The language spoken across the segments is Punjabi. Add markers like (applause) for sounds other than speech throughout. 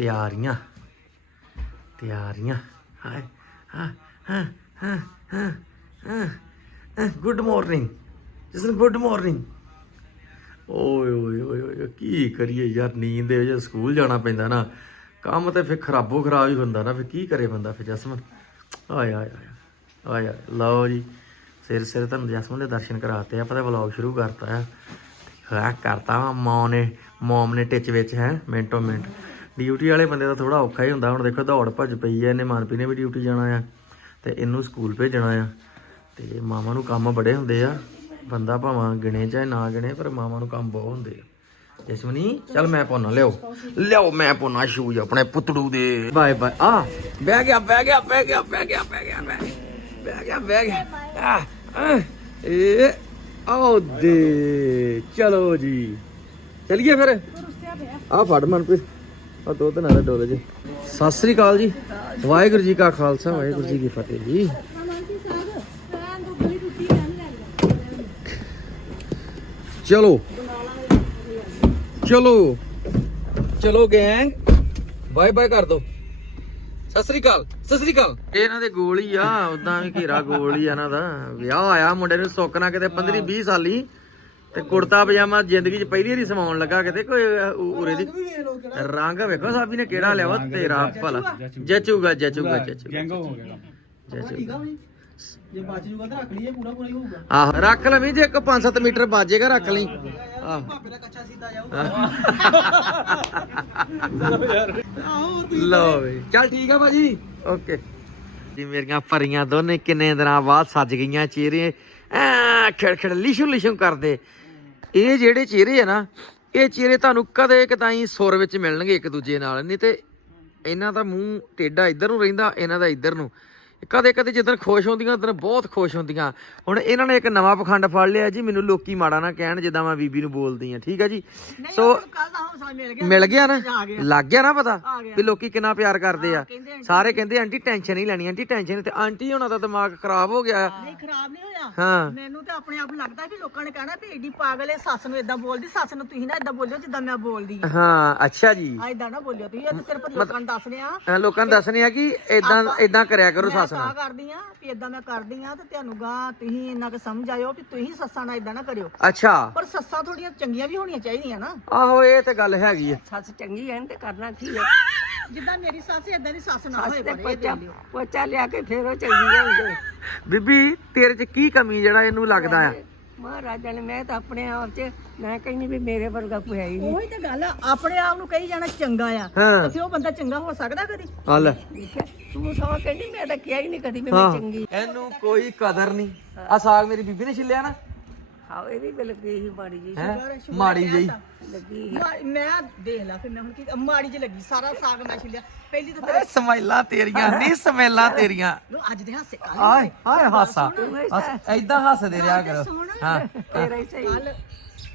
ਤਿਆਰੀਆਂ। ਤਿਆਰੀਆਂ। ਹਾਏ, ਹਾਂ ਹਾਂ ਹਾਂ ਹਾਂ good morning Jashan good morning ਓਏ ਓਏ ਓਏ ਓਏ, ਕੀ ਕਰੀਏ ਯਾਰ, ਨੀਂਦ ਦੇ ਜੇ ਸਕੂਲ ਜਾਣਾ ਪੈਂਦਾ ਨਾ। ਕੰਮ ਤੇ ਫਿਰ ਖਰਾਬੋ ਖਰਾਬ ਹੀ ਹੁੰਦਾ ਨਾ, ਫਿਰ ਕੀ ਕਰੇ ਬੰਦਾ ਫਿਰ ਜਸਮਨ ਆਏ ਆਏ ਆਏ ਆਏ ਲਓ ਜੀ, ਸਿਰ ਸਿਰ ਤੁਹਾਨੂੰ ਜਸਮਨ ਦੇ ਦਰਸ਼ਨ ਕਰਾਤੇ ਆ ਪਤਾ ਵਲੌਗ ਸ਼ੁਰੂ ਕਰਤਾ ਆ। ਕਰਤਾ ਵਾ ਮੌ ਨੇ ਮੌਮ ਨੇ ਟਿਚ ਵਿੱਚ, ਹੈ, ਮਿੰਟੋ ਮਿੰਟ। ਡਿਊਟੀ ਵਾਲੇ ਬੰਦੇ ਦਾ ਥੋੜਾ ਔਖਾ ਹੀ ਹੁੰਦਾ। ਹੁਣ ਦੇਖੋ, ਦੌੜ ਭੱਜ ਪਈ ਐ ਇਹਨੇ ਮਨਪੀ ਨੇ ਵੀ ਡਿਊਟੀ ਜਾਣਾ ਆ ਤੇ ਇਹਨੂੰ ਸਕੂਲ ਭੇਜਣਾ ਆ। ਤੇ ਮਾਮਾ ਨੂੰ ਕੰਮ ਬੜੇ ਹੁੰਦੇ ਆ। ਬੰਦਾ ਭਾਵਾਂ ਗਿਣੇ ਚਾਹੇ ਨਾ ਗਿਣੇ, ਪਰ ਮਾਮਾ ਨੂੰ ਕੰਮ ਬਹੁਤ ਹੁੰਦੇ ਆ। ਜਸਮਨੀ ਚੱਲ ਮੈਂ ਪਾਉਣਾ ਲਿਓ ਲਿਓ ਮੈਂ ਪਾਉਣਾ ਸ਼ੂਜ਼ ਆਪਣੇ ਪੁੱਤੜੂ ਦੇ। Bye bye. ਆ, ਬਹਿ ਗਿਆ ਬਹਿ ਗਿਆ ਬਹਿ ਗਿਆ ਬਹਿ ਗਿਆ ਬਹਿ ਗਿਆ ਬਹਿ ਗਿਆ ਬਹਿ ਗਿਆ ਆ ਆਓ ਦੇ। ਚਲੋ ਜੀ। ਚਲਿਏ ਫਿਰ। ਆ ਫੜ ਮਨਪ੍ਰੀਤ। ਆ ਦੋ ਤਿੰਨ ਨਾਲ ਡੋਲੇ ਜੀ। ਸਤਿ ਸ੍ਰੀ ਅਕਾਲ ਜੀ। ਵਾਹਿਗੁਰੂ ਜੀ ਕਾ ਖਾਲਸਾ ਵਾਹਿਗੁਰੂ ਜੀ ਕੀ ਫਤਿਹ ਜੀ। ਚਲੋ। ਚਲੋ। ਚਲੋ ਗੈਂਗ ਬਾਏ ਬਾਏ ਕਰ ਦੋ। ਸਤਿ ਸ੍ਰੀ ਅਕਾਲ। ਸਤਿ ਸ੍ਰੀ ਅਕਾਲ। ਇਹ ਇਹਨਾਂ ਦੇ ਗੋਲ ਹੀ ਆ ਉਦਾਂ ਵੀ ਘੇਰਾ ਗੋਲ ਹੀ ਆ ਇਹਨਾਂ ਦਾ। ਵਿਆਹ ਆਇਆ ਮੁੰਡੇ ਨੂੰ ਸੁੱਕਣਾ ਕਿਤੇ 15 20 ਸਾਲੀ। ਤੇ ਕੁੜਤਾ ਪਜਾਮਾ ਜ਼ਿੰਦਗੀ 'ਚ ਪਹਿਲੀ ਵਾਰੀ ਸਮਾਉਣ ਲੱਗਾ ਕਿਤੇ ਕੋਈ ਉ- ਉਰੇ ਦੀ। ਰੰਗ ਵੇਖੋ ਸਾਬੀ ਨੇ ਕਿਹੜਾ ਲਿਆ ਵਾ ਤੇਰਾ ਭਲਾ। ਜਚੂਗਾ? ਜਚੂਗਾ। ਜਚੂਗਾ ਗੈਂਗੋ ਹੋ ਗਿਆ ਜਚੂਗਾ। ਜੇ ਬਚ ਜੂਗਾ ਤਾਂ ਰੱਖ ਲਈਏ ਪੂਰਾ ਪੂਰਾ ਹੀ ਹੋਊਗਾ। ਆਹ ਰੱਖ ਲਵੀਂ ਜੇ ਇੱਕ 5-7 ਮੀਟਰ ਬਾਜੇਗਾ ਰੱਖ ਲਈ। ਆਹ। ਭਾਪੇ ਦਾ ਕੱਚਾ ਸਿੱਧਾ ਜਾਊਗਾ ਲਓ ਵੀ ਚੱਲ ਠੀਕ ਆ ਭਾਜੀ। ਓਕੇ। ਜੀ ਮੇਰੀਆਂ ਪਰੀਆਂ ਦੋਨੇ ਕਿੰਨੇ ਦਿਨਾਂ ਬਾਅਦ ਸੱਜ ਗਈਆਂ ਚਿਹਰੇ। ਐ ਖੜ ਲਿਸ਼ੂ ਲਿਸ਼ੂ ਕਰਦੇ। ਇਹ ਜਿਹੜੇ ਚਿਹਰੇ ਆ ਨਾ, ਇਹ ਚਿਹਰੇ ਤੁਹਾਨੂੰ ਕਦੇ ਕਦਾਈ ਸੁਰ ਵਿੱਚ ਮਿਲਣਗੇ ਇੱਕ ਦੂਜੇ ਨਾਲ। ਨਹੀਂ ਤੇ ਇਹਨਾਂ ਦਾ ਮੂੰਹ, ਟੇਢਾ ਇੱਧਰ ਨੂੰ ਰਹਿੰਦਾ, ਇਹਨਾਂ ਦਾ ਇੱਧਰ ਨੂੰ। ਕਦੇ ਕਦੇ ਜਦੋਂ ਖੁਸ਼ ਹੁੰਦੀਆਂ ਉਦੋਂ ਬਹੁਤ ਖੁਸ਼ ਹੁੰਦੀਆਂ। ਹੁਣ ਇਹਨਾਂ ਨੇ ਇੱਕ ਨਵਾਂ ਪਖੰਡ ਫੜ ਲਿਆ ਜੀ ਮੈਨੂੰ ਲੋਕੀ ਮਾੜਾ ਨਾ ਕਹਿਣ ਜਿੱਦਾਂ ਮੈਂ ਬੀਬੀ ਨੂੰ ਬੋਲਦੀ ਆ ਠੀਕ ਆ ਜੀ? ਸੋ ਕੱਲ ਦਾ ਹੌਸਲਾ ਮਿਲ ਗਿਆ ਮਿਲ ਗਿਆ ਨਾ? ਲੱਗ ਗਿਆ ਨਾ ਪਤਾ ਵੀ ਲੋਕੀ ਕਿੰਨਾ ਪਿਆਰ ਕਰਦੇ ਆ। ਸਾਰੇ ਕਹਿੰਦੇ ਆਂਟੀ ਟੈਨਸ਼ਨ ਨਹੀਂ ਲੈਣੀ ਆਂਟੀ ਟੈਨਸ਼ਨ ਤੇ ਆਂਟੀ ਹੋਣਾ ਦਾ ਦਿਮਾਗ ਖਰਾਬ ਹੋ ਗਿਆ। ਨਹੀਂ ਖਰਾਬ ਨਹੀਂ ਹੋਇਆ। ਹਾਂ। ਮੈਨੂੰ ਤਾਂ ਆਪਣੇ ਆਪ ਨੂੰ ਲੱਗਦਾ ਕਿ ਲੋਕਾਂ ਨੇ ਕਹਿਣਾ ਵੀ ਏਡੀ ਪਾਗਲ ਹੈ ਸੱਸ ਨੂੰ ਇਦਾਂ ਬੋਲਦੀ ਸੱਸ ਨੂੰ ਤੁਸੀਂ ਨਾ ਇਦਾਂ ਬੋਲਿਓ ਜਿੱਦਾਂ ਮੈਂ ਬੋਲਦੀ ਹਾਂ। ਅੱਛਾ ਜੀ। ਆ ਇਦਾਂ ਨਾ ਬੋਲਿਓ ਤੁਸੀਂ ਇਹ ਤਾਂ ਸਿਰਫ ਲੋਕਾਂ ਨੂੰ ਦੱਸ ਰਿਹਾ ਅਹ ਲੋਕਾਂ ਨੂੰ ਦੱਸਣੇ ਆ ਕਿ ਇਦਾਂ ਇਦਾਂ ਕਰਿਆ ਕਰੋ ਸੱਸ ਤਾਂ ਨਾਲ। ਕਰਦੀ ਆ ਵੀ ਇਦਾਂ ਮੈਂ ਕਰਦੀ ਆ ਤੇ ਤੁਹਾਨੂੰ ਗਾਂ ਤੁਸੀਂ ਇੰਨਾ ਕੁ ਸਮਝ ਆਇਓ ਵੀ ਤੁਸੀਂ ਸੱਸਾਂ ਨਾਲ ਇਦਾਂ ਨਾ ਕਰਿਓ। ਅੱਛਾ। ਪਰ ਸੱਸਾਂ ਥੋੜੀਆਂ ਚੰਗੀਆਂ ਵੀ ਹੋਣੀਆਂ ਚਾਹੀਦੀਆਂ ਨਾ। ਆਹੋ ਇਹ ਤੇ ਗੱਲ ਹੈਗੀ ਆ। ਸੱਸ ਚੰਗੀ ਹੈ ਤੇ ਕਰਨਾ ਕੀ ਹੈ ਜਿੱਦਾਂ ਮੇਰੀ ਸੱਸ ਇਦਾਂ ਦੀ ਸੱਸ ਨਾ ਹੋਏ ਬੜੇ ਦੇ। ਲਿਓ ਪੋਚਾ ਲਿਆ ਕੇ ਫੇਰ ਉਹ ਚੰਗੀ ਹੁੰਦੇ। ਬੀਬੀ ਤੇਰੇ 'ਚ ਕੀ ਕਮੀ ਜਿਹੜਾ ਇਹਨੂੰ ਲੱਗਦਾ ਆ? ਮਹਾਰਾਜਾ ਨੇ ਮੈਂ ਤਾਂ ਆਪਣੇ ਆਪ 'ਚ ਮੈਂ ਕਹਿੰਦੀ ਵੀ ਮੇਰੇ ਵਰਗਾ ਕੋਈ ਹੈ ਹੀ ਨਹੀਂ। ਉਹੀ ਤਾਂ ਗੱਲ ਆ ਆਪਣੇ ਆਪ ਨੂੰ ਕਹੀ ਜਾਣਾ ਚੰਗਾ ਆ। ਹਾਂ। ਤੇ ਫਿਰ ਉਹ ਬੰਦਾ ਚੰਗਾ ਹੋ ਸਕਦਾ ਕਦੀ? ਹਲ ਠੀਕ ਹੈ। ਤੂੰ ਸਵਾ ਕਹਿੰਦੀ ਮੈਂ ਤਾਂ ਕਿਹਾ ਹੀ ਨਹੀਂ ਕਦੀ ਵੀ ਮੈਂ ਚੰਗੀ। ਇਹਨੂੰ ਕੋਈ ਕਦਰ ਨਹੀਂ। ਆ ਸਾਗ ਮੇਰੀ ਬੀਬੀ ਨੇ ਛਿੱਲਿਆ ਨਾ। ਹਾਂ ਇਹ ਵੀ ਲੱਗੀ ਸੀ ਮਾੜੀ ਜੀ ਹੈ? ਮਾੜੀ ਜਈ ਲੱਗੀ ਮਾ- ਮੈਂ ਦੇਖ ਲਾ ਫਿਰ ਮੈਂ ਹੁਣ ਕੀ ਮਾੜੀ ਜਿਹੀ ਲੱਗੀ ਸਾਰਾ ਸਾਗ ਮੈਂ ਛਿਲਿਆ। ਪਹਿਲੀ ਤਾਂ ਤੇਰੇ ਸਮੈਲਾਂ ਤੇਰੀਆਂ ਨਹੀਂ ਸਮੈਲਾਂ ਤੇਰੀਆਂ। ਨੂੰ ਅੱਜ ਦੇ ਹਾਸੇ ਕੱਲ ਆਏ ਹਾਏ ਹਾਸਾ। ਐਦਾਂ ਹੱਸਦੇ ਰਿਹਾ ਕਰੋ। ਹਾਂ ਤੇਰਾ ਹੀ ਸਹੀ। ਕੱਲ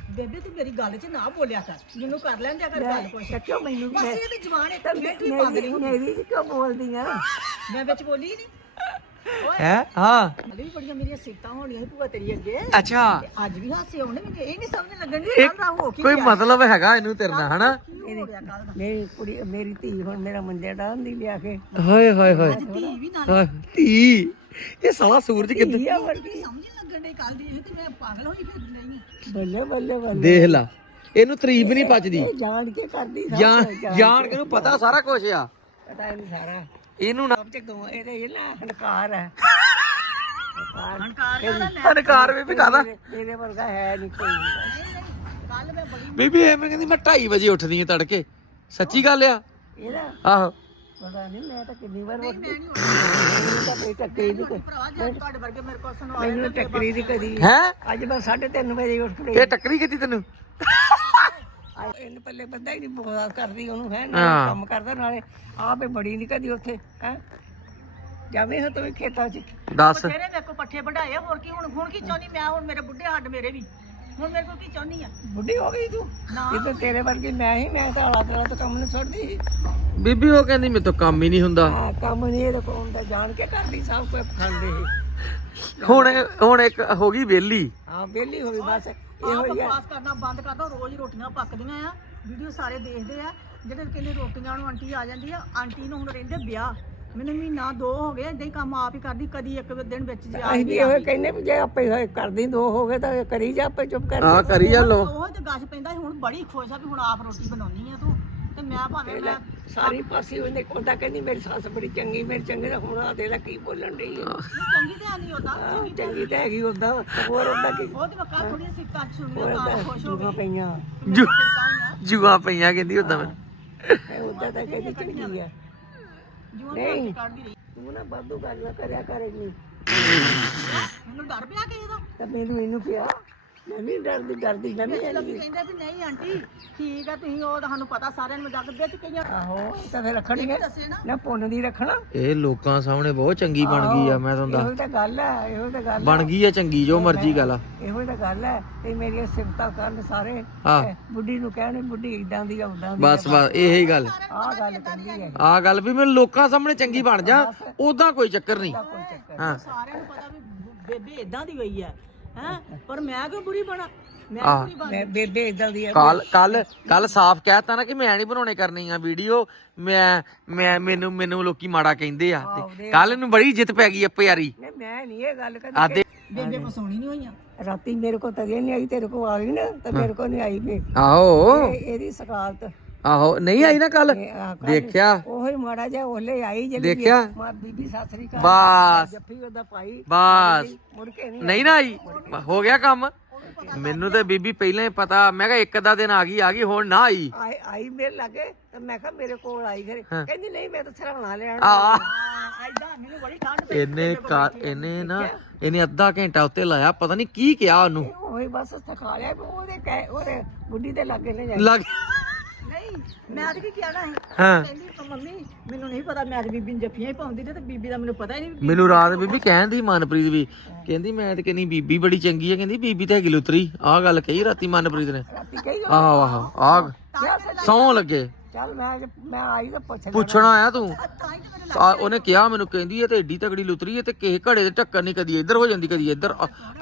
ਬੇਬੇ ਤੂੰ ਮੇਰੀ ਗੱਲ 'ਚ ਨਾ ਬੋਲਿਆ ਕਰ। ਮੈਨੂੰ ਕਰ ਲੈਣ ਦਿਆ ਕਰ ਗੱਲ ਕੁਛ ਕਿਉਂ ਮੈਨੂੰ ਬਸ ਇਹ ਵੀ ਜਵਾਨ ਇੱਕ ਮਿੰਟ ਵੀ ਬੰਦ ਨਹੀਂ ਹੁੰਦੀ। ਮੇਰੀ ਕਿਉਂ ਬੋਲਦੀ ਆ? ਮੈਂ ਵਿੱਚ ਬੋਲੀ ਹੀ ਨਹੀਂ ਹੈ? ਹਾਂ। ਹਾਲੇ ਵੀ ਬੜੀਆਂ ਮੇਰੀਆਂ ਸੀਟਾਂ ਹੋਣੀਆਂ ਸੀ ਭੂਆ ਤੇਰੀ ਅੱਗੇ। ਅੱਛਾ। ਤੇ ਅੱਜ ਵੀ ਹਾਸੇ ਆਉਣੇ ਮੈਨੂੰ ਇਹ ਨਹੀਂ ਸਮਝ ਲੱਗਣ ਦੀ ਕੱਲ ਦਾ ਹੋ ਕੀ ਕੋਈ ਮਤਲਬ ਹੈਗਾ ਇਹਨੂੰ ਤੇਰੇ ਨਾਲ ਹਨਾ? ਹੋ ਦਾ? ਮੇਰੀ ਕੁੜੀ ਮੇਰੀ ਧੀ ਹੁਣ ਮੇਰਾ ਮੰਜੇ ਡਾਂਦੀ ਲਿਆ ਕੇ। ਹਾਏ ਹਾਏ ਹਾਏ ਧੀ ਵੀ ਨਾਲ ਧੀ? ਇਹ ਸਾਲਾ ਸੂਰਜ ਕਿੱਦਾਂ ਸਮਝ ਨੀ ਲੱਗਣ ਦੀ ਕੱਲ ਦੀ ਇਹ ਤੇ ਮੈਂ ਪਾਗਲ ਹੋਈ ਫਿਰ ਨਹੀਂ। ਬੱਲੇ ਬੱਲੇ ਬੱਲੇ। ਦੇਖ ਲਾ ਇਹਨੂੰ ਤਾਰੀਫ ਨਹੀਂ ਪਚਦੀ। ਇਹ ਜਾਣ ਕੇ ਕਰਦੀ ਸਭ ਜਾਣ ਜਾਣ ਕੇ ਨੂੰ ਪਤਾ ਸਾਰਾ ਕੁਝ ਆ। ਪਤਾ ਇਹਨੂੰ ਸਾਰਾ। ਇਹਨੂੰ ਨਾ ਸਭ ਚ ਗਵਾ ਇਹਦੇ ਇਹ ਨਾ ਹਨਕਾਰ ਹੈ ਹੰਕਾਰ ਵੀ ਵੀ ਕਾਦਾ ਮੇਰੇ ਵਰਗਾ ਹੈ ਨਹੀਂ ਕੋਈ। ਕੱਲ ਮੈਂ ਬੜੀ ਬੀਬੀ ਇਹ ਮੈਂ ਕਹਿੰਦੀ ਮੈਂ 2:30 ਵਜੇ ਉੱਠਦੀ ਆ ਤੜਕੇ। ਸੱਚੀ ਗੱਲ ਆ? ਇਹਦਾ ਆਹੋ। ਪਤਾ ਨਹੀਂ ਮੈਂ ਤਾਂ ਕਿੰਨੀ ਵਾਰ ਉੱਠਦੀ ਮੈਂ ਨਹੀਂ ਮੈਨੂੰ ਤਾਂ ਕੋਈ ਟੱਕਰੀ ਦੀ ਕੋਈ ਭਰਾਵਾ ਜੇ ਤੁਹਾਡੇ ਵਰਗੇ ਮੇਰੇ ਕੋਲ ਸੁਣਵਾ ਮੈਨੂੰ ਟੱਕਰੀ ਦੀ ਕਦੀ ਹੈ? ਅੱਜ ਮੈਂ 3:30 ਵਜੇ ਉੱਠ ਪਈ ਇਹ ਟੱਕਰੀ ਕੀਤੀ ਤੈਨੂੰ? ਅੱਜ ਇਹਨੂੰ ਪੱਲੇ ਬੰਦਾ ਹੀ ਨਹੀਂ ਬੋਲ ਕਰਦੀ ਉਹਨੂੰ ਹੈ ਹਾਂ। ਨਾ ਕੰਮ ਕਰਦਾ ਨਾਲੇ ਆਪੇ ਬੜੀ ਨਹੀਂ ਕਦੀ ਉੱਥੇ ਹੈ। ਜਾਵੇਂ ਹਾਂ ਤੂੰ ਖੇਤਾਂ 'ਚ। ਦੱਸ। ਤੇਰੇ ਮੇਰੇ ਕੋ ਪੱਠੇ ਵਢਾਏ ਹੋਰ ਕੀ ਹੁਣ ਹੁਣ ਕੀ ਚਾਹੁੰਦੀ? ਮੈਂ ਹੁਣ ਮੇਰੇ ਬੁੱਢੇ ਹੱਡ ਮੇਰੇ ਵੀ। ਹੁਣ ਮੇਰੇ ਕੋਲ ਕੀ ਚਾਹੁੰਦੀ ਆ? ਬੁੱਢੀ ਹੋ ਗਈ ਤੂੰ? ਜਿੱਦਾਂ ਤੇਰੇ ਵਰਗੀ ਮੈਂ ਹੀ ਮੈਂ ਤਾਂ ਆਲਾ ਤਲਾ ਤਾਂ ਕੰਮ ਨਹੀਂ ਛੱਡਦੀ। ਸੀ। ਬੀਬੀ ਉਹ ਕਹਿੰਦੀ ਮੇਰੇ ਤੋਂ ਕੰਮ ਹੀ ਨਹੀਂ ਹੁੰਦਾ। ਹਾਂ ਕੰਮ ਨਹੀਂ ਇਹਦਾ ਕੋਲ ਹੁੰਦਾ ਜਾਣ ਕੇ ਕਰਦੀ ਸਭ ਕੁਝ ਖਾਂਦੇ। ਹੁਣ ਹੁਣ ਇੱਕ ਹੋ ਗਈ ਵੇਲੀ ਹਾਂ ਵਿਹਲੀ ਹੋਈ ਬਸ ਆਹ ਬਕਵਾਸ ਕਰਨਾ ਬੰਦ ਕਰ ਦੋ ਰੋਜ਼ ਰੋਟੀਆਂ ਪੱਕਦੀਆਂ ਆ। ਵੀਡੀਓ ਸਾਰੇ ਦੇਖਦੇ ਆ ਜਿਹੜੇ ਕਹਿੰਦੇ ਰੋਟੀਆਂ ਨੂੰ ਆਂਟੀ ਆ ਜਾਂਦੀ ਆ ਆਂਟੀ ਨੂੰ ਹੁਣ ਰਹਿੰਦੇ ਵਿਆਹ। ਮੈਨੂੰ ਮਹੀਨਾ ਦੋ ਹੋ ਗਏ ਏਦਾਂ ਹੀ ਕੰਮ ਆਪ ਹੀ ਕਰਦੀ ਕਦੀ ਇੱਕ ਦਿਨ ਵਿੱਚ ਜੇ ਆ ਅਸੀਂ ਵੀ ਇਹ ਕਹਿੰਦੇ ਵੀ ਜੇ ਆਪੇ ਹੋਏ ਕਰਦੀ ਦੋ ਹੋ ਗਏ ਤਾਂ ਕਰੀ ਜਾ ਆਪੇ ਚੁੱਪ ਕਰ ਆ ਕਰੀ ਜਾ ਲੋ ਉਹ ਤੇ ਗੱਜ ਪੈਂਦਾ ਸੀ ਹੁਣ ਬੜੀ ਖੁਸ਼ ਆ ਵੀ ਹੁਣ ਆਪ ਰੋਟੀ ਬਣਾਉਣੀ ਆ ਤੂੰ। ਤੇ ਮੈਂ ਭਾਵੇਂ ਮੈਂ ਸਾਰੀ ਪਾਸੇ ਉਹਨੇ ਉਹਦਾ ਕਹਿੰਦੀ ਮੇਰੀ ਸੱਸ ਬੜੀ ਚੰਗੀ ਮੇਰੀ ਚੰਗੀ ਦਾ ਹੁਣ ਆ ਦੇ ਲੈ ਕੀ ਬੋਲਣ ਡਈ ਆ। ਚੰਗੀ ਤੇ ਨਹੀਂ ਹੁੰਦਾ ਆਹ, ਚੰਗੀ ਤਾਂ ਹੈਗੀ ਉਹਦਾ ਹੋਰ ਉਹਦਾ ਕੀ? ਉਹ ਤੇ ਮੈਂ ਕੱਲ ਥੋੜੀ ਸਿੱਕਾ ਸੁਣੀਆਂ ਤਾਂ ਖੁਸ਼ ਹੋ ਜੂਗਾ ਪਈਆਂ। ਜੂ ਗਈ ਜੂਆ ਪਈਆਂ ਕਹਿੰਦੀ ਉਦਾਂ ਮੈਂ। ਉਹਦਾ ਤਾਂ ਕਹਿੰਦੀ ਚੰਗੀ ਆ। ਤੂੰ ਨਾ ਬਾਦੂ ਗੱਲ ਨਾ ਕਰਿਆ ਕਰ ਇੰਨੀ। ਮੈਨੂੰ ਡਰ ਪਿਆ ਕਿਸੇ ਦਾ। ਤਾਂ ਮੈਨੂੰ ਇਹਨੂੰ ਪਿਆ ਮੈਂ ਵੀ ਡਰਦੀ ਡਰਦੀ ਮੈਂ ਵੀ ਲੋਕੀ ਕਹਿੰਦੇ ਵੀ ਨਹੀਂ ਆਂਟੀ ਠੀਕ ਆ ਤੁਸੀਂ ਉਹ ਤੁਹਾਨੂੰ ਪਤਾ ਸਾਰਿਆਂ ਨੂੰ ਮਜ਼ਾਕ ਵਿੱਚ ਕਈਆਂ ਆਹੋ ਤਾਂ ਫਿਰ ਰੱਖਣਗੇ। ਦੱਸੇ ਨਾ। ਨਾ ਪੁੰਨ ਦੀ ਰੱਖਣਾ। ਇਹ ਲੋਕਾਂ ਸਾਹਮਣੇ ਬਹੁਤ ਚੰਗੀ ਬਣ ਗਈ ਆ ਮੈਂ ਤੁਹਾਨੂੰ ਇਹੋ ਤਾਂ ਗੱਲ ਹੈ ਇਹੋ ਤਾਂ ਗੱਲ ਦੱਸ ਬਣ ਗਈ ਆ ਚੰਗੀ ਜੋ ਮਰਜ਼ੀ ਗੱਲ ਆ। ਇਹੋ ਤਾਂ ਗੱਲ ਹੈ ਤੇ ਮੇਰੀਆਂ ਸਿਫਤਾਂ ਕਰਨ ਸਾਰੇ। ਹਾਂ। ਬੁੱਢੀ ਨੂੰ ਕਹਿਣੇ ਬੁੱਢੀ ਇਦਾਂ ਦੀ ਆ ਉਦਾਂ ਦੀ ਬਸ ਬਸ। ਇਹੀ ਗੱਲ। ਆਹ ਗੱਲ ਕਹਿੰਦੀ ਹੈ ਆ। ਗੱਲ ਵੀ ਮੈਂ ਲੋਕਾਂ ਸਾਹਮਣੇ ਚੰਗੀ ਬਣ ਜਾ ਉਦਾਂ ਕੋਈ ਚੱਕਰ ਨਹੀਂ। ਕੋਈ ਚੱਕਰ ਹਾਂ। ਸਾਰਿਆਂ ਨੂੰ ਪਤਾ ਵੀ ਬੇਬੇ ਇਦਾਂ ਦੀ ਹੋਈ ਹੈ ਹੈ? ਪਰ ਮੈਂ ਕਿਉਂ ਬੁਰੀ ਬਣਾ? ਮੈਂ ਆਹ। ਬੁਰੀ ਬਣ। ਮੈਂ ਬੇਬੇ ਇਦਾਂ ਦੀ ਆ ਕੱਲ ਕੱਲ ਕੱਲ ਸਾਫ਼ ਕਹਿਤਾ ਨਾ ਕਿ ਮੈਂ ਨਹੀਂ ਬਣਾਉਣੇ ਕਰਨੀ ਆ ਵੀਡੀਓ। ਮੈਂ ਮੈਂ ਮੈਨੂੰ ਮੈਨੂੰ ਲੋਕੀ ਮਾੜਾ ਕਹਿੰਦੇ ਆ ਤੇ ਕੱਲ ਨੂੰ ਬੜੀ ਇੱਜ਼ਤ ਪੈ ਗਈ ਆ ਪਿਆਰੀ ਨਹੀਂ ਮੈਂ ਨਹੀਂ ਇਹ ਗੱਲ ਕਦੀ ਦੇ ਬੇਬੇ ਪਸੋਣੀ ਨਹੀਂ ਹੋਈਆਂ? ਰਾਤੀ ਮੇਰੇ ਕੋ ਤਦੇ ਨਹੀਂ ਆਈ ਤੇਰੇ ਕੋ ਆ ਗਈ ਨਾ ਤੇ ਮੇਰੇ ਕੋ ਨਹੀਂ ਆਈ ਫੇ ਆਹੋ। ਇਹਦੀ ਸਕਾਲਤ। ਆਹੋ ਨਹੀਂ ਆਈ ਨਾ ਕੱਲ ਦੇਖਿਆ? ਉਹੋ ਮਾੜਾ ਜਿਹਾ ਉਹਲੇ ਆਈ ਜਿਹੜੀ ਦੇਖਿਆ? ਮਾਂ ਬੀਬੀ ਸਾਸਰੀ ਕਾ ਬਸ। ਜੱਫੀ ਉਹਦਾ ਪਾਈ। ਬਸ। ਮੁੜ ਕੇ ਨਹੀਂ ਨਹੀਂ ਨਾ ਆਈ? ਹੋ ਗਿਆ ਕੰਮ? ਮੈਨੂੰ ਤੇ ਬੀਬੀ ਪਹਿਲਾਂ ਹੀ ਪਤਾ ਮੈਂ ਕਿਹਾ ਇੱਕ ਅੱਧਾ ਦਿਨ ਆ ਗਈ ਆ ਗਈ ਹੁਣ ਨਾ ਆਈ। ਆਈ ਮੇਰੇ ਲਾਗੇ ਤੇ ਮੈਂ ਕਿਹਾ ਮੇਰੇ ਕੋਲ ਆਈ ਘਰੇ। ਕਹਿੰਦੀ ਨਹੀਂ ਮੈਂ ਤਾਂ ਆ। ਮੈਨੂੰ ਬੜੀ ਠੰਡ ਪਈ। ਇਹਨੇ ਕਾ ਇਹਨੇ ਨਾ ਇਹਨੇ ਅੱਧਾ ਘੰਟਾ ਉੱਤੇ ਲਾਇਆ ਪਤਾ ਨਹੀਂ ਕੀ ਕਿਹਾ ਉਹਨੂੰ। ਉਹੀ ਬਸ ਸਿਖਾ ਲਿਆ ਉਹਦੇ ਕਹਿ ਉਹਦੇ ਬੁੱਢੀ ਦੇ ਲਾਗੇ ਜਾਈ। ਲੱਗ। ਨਹੀਂ ਮੈਂ ਤਾਂ ਕੀ ਕਹਿਣਾ ਸੀ। ਹਾਂ। ਕਹਿੰਦੀ ਤਾਂ ਮੰਮੀ ਮੈਨੂੰ ਨਹੀਂ ਪਤਾ ਮੈਂ ਤਾਂ ਬੀਬੀ ਨੂੰ ਜੱਫੀਆਂ ਹੀ ਪਾਉਂਦੀ ਤੇ ਬੀਬੀ ਦਾ ਮੈਨੂੰ ਪਤਾ ਹੀ ਨਹੀਂ ਮੈਨੂੰ ਰਾਤ ਬੀਬੀ ਕਹਿੰਦੀ ਮਨਪ੍ਰੀਤ ਵੀ ਕਹਿੰਦੀ ਮੈਂ ਤੇ ਕਹਿੰਦੀ ਬੀਬੀ ਬੜੀ ਚੰਗੀ ਹੈ ਕਹਿੰਦੀ ਬੀਬੀ ਤਾਂ ਹੈਗੀ ਲੁਤਰੀ। ਆਹ ਗੱਲ ਕਹੀ ਰਾਤੀ ਮਨਪ੍ਰੀਤ ਨੇ। ਰਾਤੀ ਕਹੀ ਜਾ ਆਹ ਆਹ ਆਹ। ਸੌਂ ਲੱਗੇ। ਚੱਲ ਮੈਂ ਮੈਂ ਆਈ ਤਾਂ ਪੁੱਛ ਲਿਆ ਪੁੱਛਣਾ ਆਇਆ ਤੂੰ? ਤਾਂ ਤਾਂ ਉਹਨੇ ਕਿਹਾ ਮੈਨੂੰ ਕਹਿੰਦੀ ਇਹ ਤੇ ਏਡੀ ਤਗੜੀ ਲੁਤਰੀ ਹੈ ਤੇ ਕਿਸੇ ਘੜੇ ਦੇ ਢੱਕਣ ਨਹੀਂ ਕਦੀ ਇੱਧਰ ਹੋ ਜਾਂਦੀ ਕਦੀ ਇੱਧਰ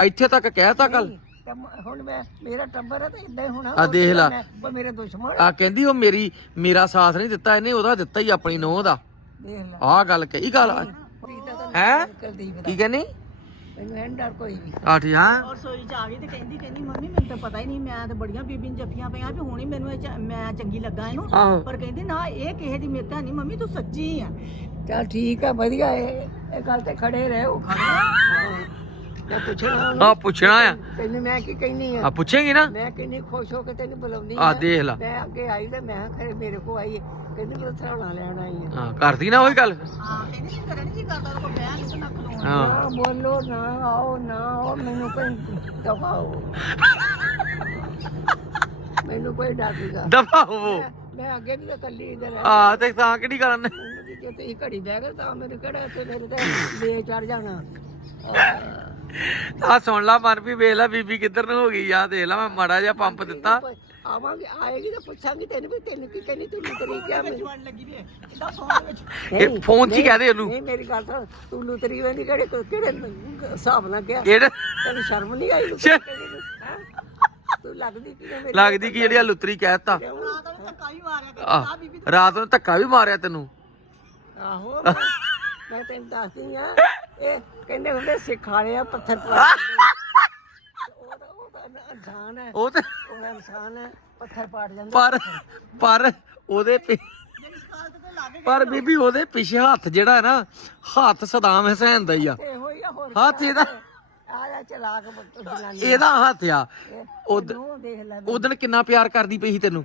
ਇੱਥੇ ਤੱਕ ਕਹਿਤਾ ਕੱਲ ਤੇ ਮ- ਹੁਣ ਮੈਂ ਮੇਰਾ ਟੱਬਰ ਹੈ ਤਾਂ ਇਦਾਂ ਹੀ ਹੋਣਾ ਆ ਦੇਖ ਲਾ। ਮੈਂ- ਉਹ ਮੇਰੇ ਦੁਸ਼ਮਣ ਆ ਕਹਿੰਦੀ ਉਹ ਮੇਰੀ ਮੇਰਾ ਸਾਥ ਨਹੀਂ ਦਿੱਤਾ ਇਹਨੇ ਉਹਦਾ ਦਿੱਤਾ ਹੀ ਆਪਣੀ ਨੋਹ ਦਾ। ਦੇਖ ਲੈ। ਆਹ ਗੱਲ ਕਹੀ ਗੱਲ ਪ੍ਰੀਤਾ ਤਾਂ ਹੈ ਨਿਕਲਦੀ ਕੀ ਕਹਿੰਦੀ? ਮੈਨੂੰ ਐਂ ਡਰ ਕੋਈ ਵੀ ਆ ਠੀਕ ਹਾਂ। ਔਰ ਸੋਈ ਚ ਆ ਗਈ ਤੇ ਕਹਿੰਦੀ ਕਹਿੰਦੀ ਮੰਮੀ ਮੈਨੂੰ ਤਾਂ ਪਤਾ ਹੀ ਨਹੀਂ ਮੈਂ ਤਾਂ ਬੜੀਆਂ ਬੀਬੀ ਨੂੰ ਜੱਫੀਆਂ ਪਈਆਂ ਵੀ ਹੁਣੀ ਮੈਨੂੰ ਇਹ ਚ- ਮੈਂ ਚੰਗੀ ਲੱਗਾ ਇਹਨੂੰ। ਆਹੋ। ਪਰ ਕਹਿੰਦੀ ਨਾ ਇਹ ਕਿਸੇ ਦੀ ਮਿੱਤ ਨਹੀਂ ਮੰਮੀ ਤੂੰ ਸੱਚੀ ਆ। ਚੱਲ ਠੀਕ ਆ ਵਧੀਆ ਇਹ ਇਹ ਗੱਲ ਤੇ ਖੜੇ ਰਹੋ। (laughs) ਮੈਂ ਪੁੱਛਣਾ ਉਹਨੂੰ, ਆ ਪੁੱਛਣਾ ਆ। ਤੈਨੂੰ ਮੈਂ ਕੀ ਕਹਿਨੀ ਆ? ਆ ਪੁੱਛੇਗੀ ਨਾ? ਮੈਂ ਕਿੰਨੀ ਖੁਸ਼ ਹੋ ਕੇ ਤੈਨੂੰ ਬੁਲਾਉਂਦੀ ਆ। ਦੇਖ ਲਾ। ਮੈਂ ਅੱਗੇ ਆਈ ਤੇ ਮੈਂ ਕਿਹਾ ਖਰੇ ਮੇਰੇ ਕੋ ਆਈ ਹੈ ਕਹਿੰਦੀ ਮੈਂ ਸਰਾਣਾ ਲੈਣ ਆਈ ਹੈ ਹਾਂ ਕਰਦੀ ਨਾ ਉਹੀ ਗੱਲ। ਹਾਂ ਕਹਿੰਦੀ ਕਰਨ ਜੀ ਕਰਦਾ ਕੋ ਬਹਿ ਨਹੀਂ ਤੇ ਮੈਂ ਖਲੋਣਾ ਹਾਂ। ਨਾ ਬੋਲੋ ਨਾ ਆਓ ਨਾ ਆਓ ਮੈਨੂੰ ਕੋਈ ਦਫਾਓ ਮੈਨੂੰ ਕੋਈ ਡਰ ਨਹੀਂਗਾ ਦਫਾ ਹੋਵੋ ਮੈਂ ਅੱਗੇ ਵੀ ਤਾਂ ਕੱਲੀ ਇਧਰ ਆ। ਤੇ ਤਾਂ ਕਿਹੜੀ ਗੱਲ ਨੇ? ਜੇ ਤੁਸੀਂ ਘੜੀ ਬਹਿ ਗਏ ਤਾਂ ਮੇਰੇ ਕਿਹੜਾ ਇੱਥੇ ਮੇਰੇ ਤੇ ਬੇ ਚੜ ਜਾਣਾ? (laughs) ਆ ਸੁਣ ਲਾ ਮਨ ਵੀ ਵੇਖ ਲਾ ਬੀਬੀ ਕਿੱਧਰ ਨੂੰ ਹੋ ਗਈ ਆ ਦੇਖ ਲਾ ਮੈਂ ਮਾੜਾ ਜਿਹਾ ਪੰਪ ਦਿੱਤਾ। ਆਵਾਂਗੇ ਆਏਗੀ ਤਾਂ ਪੁੱਛਾਂਗੀ ਤੈਨੂੰ ਵੀ ਤੈਨੂੰ ਕੀ ਕਹਿੰਦੀ ਤੂੰ ਲੁਤਰੀ ਕਿਆ ਮੈਨੂੰ? ਜਵਾਨ ਲੱਗੀ ਵੀ ਇਦਾਂ ਸੌਣ ਦੇ ਵਿੱਚ? ਇਹ ਫੋਨ 'ਚ ਹੀ ਕਹਿ ਦੇ ਉਹਨੂੰ। ਨਹੀਂ ਮੇਰੀ ਗੱਲ ਸੁਣ ਤੂੰ ਲੁਤਰੀ ਵੇਂਦੀ ਕਿਹੜੇ ਕਿਹੜੇ ਹਿਸਾਬ ਨਾਲ ਗਿਆ ਕਿਹੜੇ? ਤੈਨੂੰ ਸ਼ਰਮ ਨਹੀਂ ਆਈ? ਤੂੰ ਲੱਗਦੀ ਕੀ ਮੇਰੀ ਲੱਗਦੀ ਕਿ ਜਿਹੜੀ ਆ ਲੁਤਰੀ ਕਹਿਤਾ ਰਾਤ ਨੂੰ ਧੱਕਾ ਰਾਤ ਨੂੰ ਵੀ ਮਾਰਿਆ ਤੈਨੂੰ। ਆਹੋ ਮੈਂ- ਮੈਂ ਤੈਨੂੰ ਦੱਸਦੀ ਆ ਇਹ ਕਹਿੰਦੇ ਹੁੰਦੇ ਸਿਖਾਲੇ ਆ ਪੱਥਰ ਪਾ ਉਹ ਤਾਂ ਉਹ ਤਾਂ ਇਨਸਾਨ ਹੈ। ਉਹ ਤੇ ਉਹ ਇਨਸਾਨ ਹੈ ਪੱਥਰ ਪਾੜ ਜਾਂਦਾ ਪਰ ਪਰ ਉਹਦੇ ਪਿ- ਜਿਹੜੀ ਸਕਾਲਤ ਤੇ ਲੱਗ ਪਰ ਬੀਬੀ ਉਹਦੇ ਪਿੱਛੇ ਹੱਥ ਜਿਹੜਾ ਹੈ ਨਾ ਹੱਥ ਸਦਾਮ ਹੁਸੈਨ ਦਾ ਹੀ ਆ। ਇਹੋ ਹੀ ਆ ਹੋਰ ਹੱਥ ਇਹਦਾ ਆ ਜਾ ਚਲਾਕ ਬ- ਜਨਾਨੀ। ਇਹਦਾ ਹੱਥ ਆ। ਉਦ ਨੂੰ ਦੇਖ ਲੈ। ਉਦਣ ਕਿੰਨਾ ਪਿਆਰ ਕਰਦੀ ਪਈ ਸੀ ਤੈਨੂੰ?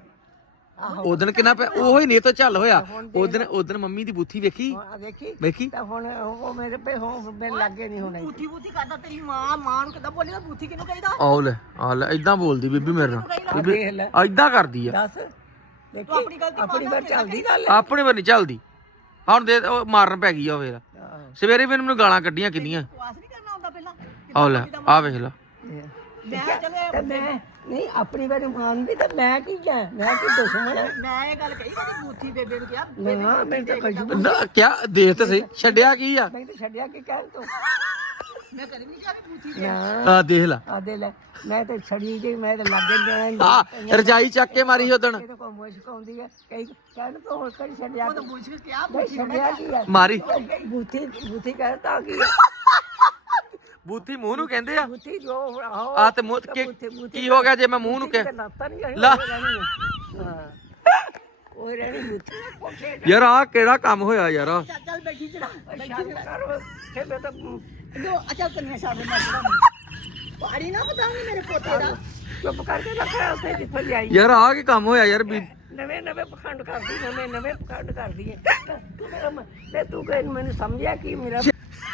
ਉਦਣ ਕਿੰਨਾ ਪਿਆ? ਉਹ ਹੀ ਨਹੀਂ ਤਾਂ ਚੱਲ ਹੋਇਆ। ਉਦਣ ਉਦਣ ਮੰਮੀ ਦੀ ਬੁੱਥੀ ਵੇਖੀ? ਆ ਦੇਖੀ ਵੇਖੀ? ਤਾਂ ਹੁਣ ਉਹ ਮੇਰੇ ਪੇ ਹੋ ਮੇਰੇ ਲੱਗੇ ਨਹੀਂ ਹੋਣਾ ਬੂਥੀ ਬੂਥੀ ਕਰਦਾ ਤੇਰੀ ਮਾਂ ਮਾਂ ਨੂੰ ਕਿੱਦਾਂ ਬੋਲੇਗਾ? ਬੂਥੀ ਕਿਹਨੂੰ ਕਹਿੰਦਾ? ਆਹ ਲੈ ਆਹ ਲੈ ਇਦਾਂ ਬੋਲਦੀ ਬੀਬੀ ਮੇਰੇ ਨਾਲ। ਦੇਖ ਲੈ। ਇਦਾਂ ਕਰਦੀ ਆ। ਦੱਸ। ਦੇਖੀ ਆਪਣੀ ਗਲਤੀ ਆਪਣੀ ਵਾਰ ਚੱਲਦੀ ਗੱਲ ਆਪਣੇ ਵੱਲ ਨਹੀਂ ਚੱਲਦੀ। ਹੁਣ ਦੇ ਉਹ ਮਾਰਨ ਪੈ ਗਈ ਆ ਉਹ ਵੇਲਾ ਆਹ, ਸਵੇਰੇ ਵੀ ਮੈਨੂੰ ਗਾਲਾਂ ਕੱਢੀਆਂ ਕਿੰਨੀਆਂ। ਕੁਆਸ ਨਹੀਂ ਕਰਨਾ ਹੁੰਦਾ ਪਹਿਲਾਂ। ਆਹ ਲੈ ਆ ਵੇਖ ਲੈ। ਇਹ। ਮੈਂ ਚਲੇ ਤੇ ਮੈਂ ਨਹੀਂ ਆਪਣੀ ਵਾਰ ਮੰਨਦੀ ਤਾਂ ਮੈਂ ਕੀ ਕਿਹਾ ਮੈਂ ਕੀ ਦੁਸ਼ਮਣ ਹਾਂ? ਮੈਂ ਇਹ ਗੱਲ ਕਹੀ ਕਦੀ ਬੂਥੀ ਬੇਬੇ ਨੂੰ ਕਿਹਾ ਨਾ ਮੈਂ ਤਾਂ ਕੁਝ ਨਾ, ਕਿਆ ਦੇਖ ਤੇ ਸਹੀ ਛੱਡਿਆ ਕੀ ਆ? ਮੈਂ ਤਾਂ ਛੱਡਿਆ ਕਿ ਕਹਿ ਤੂੰ? ਮੈਂ ਕਦੇ ਵੀ ਨਹੀਂ ਕਿਹਾ ਵੀ ਬੂਥੀ ਨਾ। ਆ ਦੇਖ ਲਾ। ਆ ਦੇ ਲੈ ਮੈਂ ਤੇ ਛੜੀ ਗਈ ਮੈਂ ਤੇ ਲੱਗੇ ਜਾਣਾ ਆ ਰਜਾਈ ਚੱਕ ਕੇ ਮਾਰੀ ਉਦਣ ਇਹ ਤਾਂ ਕੋਈ ਮੁਸ਼ਕ ਆਉਂਦੀ ਹੈ ਕਈ ਕਹਿਣ ਤੋਂ ਹੋਰ ਕਈ ਛੱਡਿਆ ਤਾਂ ਕੇ? ਕਿਹਾ ਨਹੀਂ ਛੱਡਿਆ ਕੀ ਹੈ ਮਾਰੀ। ਬੂਥੀ ਬੂਥੀ ਕਹਿੰਦਾ ਕੀ ਹੈ ਬੂਥੀ ਮੂੰਹ ਨੂੰ ਕਹਿੰਦੇ ਆ? ਬੂਥੀ ਜੋ ਆਹੋ ਆ ਤੇ ਮੂੰਹ ਕੀ ਕੀ ਹੋ ਗਿਆ ਜੇ ਮੈਂ ਮੂੰਹ ਨੂੰ ਕਹਿ ਨਹੀਂ ਲਾ। ਰਹਿਣੀ ਹਾਂ। ਉਹ ਰਹਿਣੀ ਬੂਥੀ ਕੋਠੇ ਯਾਰ ਆ ਕਿਹੜਾ ਕੰਮ ਹੋਇਆ ਯਾਰ? ਆਹ? ਚੱਲ ਬੈਠੀ ਚੜਾ ਸ਼ਰਮ ਕਰ ਫਿਰ ਮੈਂ ਤਾਂ ਜੋ ਅਚਲ ਕੰਨੀਆਂ ਛੱਡ ਮੈਂ ਚੜਾ ਪਾੜੀ ਨਾ ਬਤਾਉਂਗੀ ਮੇਰੇ ਪੋਤੇ ਦਾ। ਚੁੱਪ ਕਰਕੇ ਰੱਖਿਆ ਉੱਥੇ ਜਿੱਥੋਂ ਲਿਆਈ। ਯਾਰ ਆ ਕੀ ਕੰਮ ਹੋਇਆ ਯਾਰ ਵੀ ਨਵੇਂ ਨਵੇਂ ਪਖੰਡ ਕਰਦੀ ਨਵੇਂ ਨਵੇਂ ਪਖੰਡ ਕਰਦੀ ਹੈ। ਤੂੰ ਮੇਰਾ ਮ- ਤੇ ਤੂੰ ਕਹਿ ਮੈਨੂੰ ਸਮਝਿਆ ਕੀ ਮੇਰਾ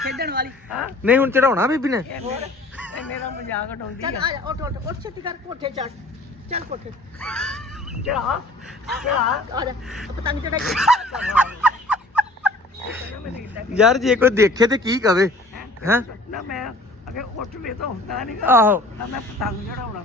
ਖੇਡਣ ਵਾਲੀ। ਹਾਂ। ਨਹੀਂ ਹੁਣ ਚੜਾਉਣਾ ਬੀਬੀ ਨੇ। ਇਹ ਮੇਰਾ ਮਜ਼ਾਕ ਉਡਾਉਂਦੀ ਚੱਲ ਆ। ਜਾ ਉੱਠ ਉੱਠ ਉੱਠ ਛੇਤੀ ਕਰ ਕੋਠੇ ਚੜ ਚੱਲ ਕੋਠੇ। ਚੜਾ ਚੜਾ ਆ ਜਾ ਪਤੰਗ ਚੜਾਈ ਮੈਨੂੰ ਇਦਾਂ ਯਾਰ ਜੇ ਕੋਈ ਦੇਖੇ ਤੇ ਕੀ ਕਵੇ? ਹੈ? ਨਾ ਮੈਂ ਅਗੇ ਉੱਠ ਵੇ ਤਾਂ ਹੁੰਦਾ ਨਹੀਂ ਆਹੋ। ਨਾ ਮੈਂ ਪਤੰਗ ਚੜਾਉਣਾ